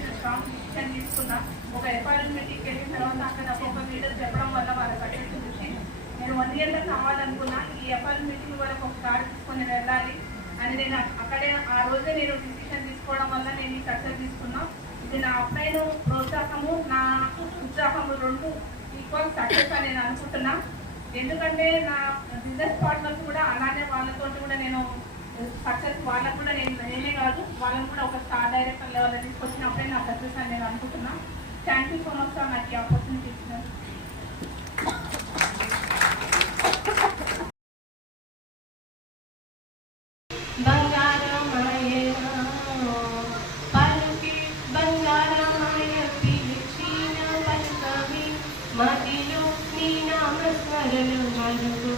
అనుకున్నా ఒక ఎఫ్ఐఆర్ మీటింగ్కి వెళ్ళిన తర్వాత అక్కడ ఒక లీడర్ చెప్పడం వల్ల వాళ్ళ సక్సెస్ చూసి నేను వన్ ఇయర్లో కావాలనుకున్నా ఈ ఎఫ్ఐఆర్ మీటింగ్ వరకు ఒక కార్డు తీసుకొని వెళ్ళాలి అని నేను అక్కడే ఆ రోజే నేను డిసిషన్ తీసుకోవడం వల్ల నేను ఈ సక్సెస్ తీసుకున్నా. ఇది నా అబ్బాయిను ప్రోత్సాహము నా ఉత్సాహము రెండు ఈక్వల్ సక్సెస్ అని నేను అనుకుంటున్నా. ఎందుకంటే నా బిజినెస్ పార్ట్నర్స్ కూడా అలానే వాళ్ళతో కూడా నేను సక్సెస్ వాళ్ళకు కూడా నేను డైరెక్టర్ లెవెల్ నుంచి వచ్చినప్పుడే నా సక్సెస్ అని నేను అనుకుంటున్నా. Thank you so much sir నాకు ఈ ఆపర్చునిటీ ఇచ్చినారు మదిలో నీ నామస్మరణ మరుగు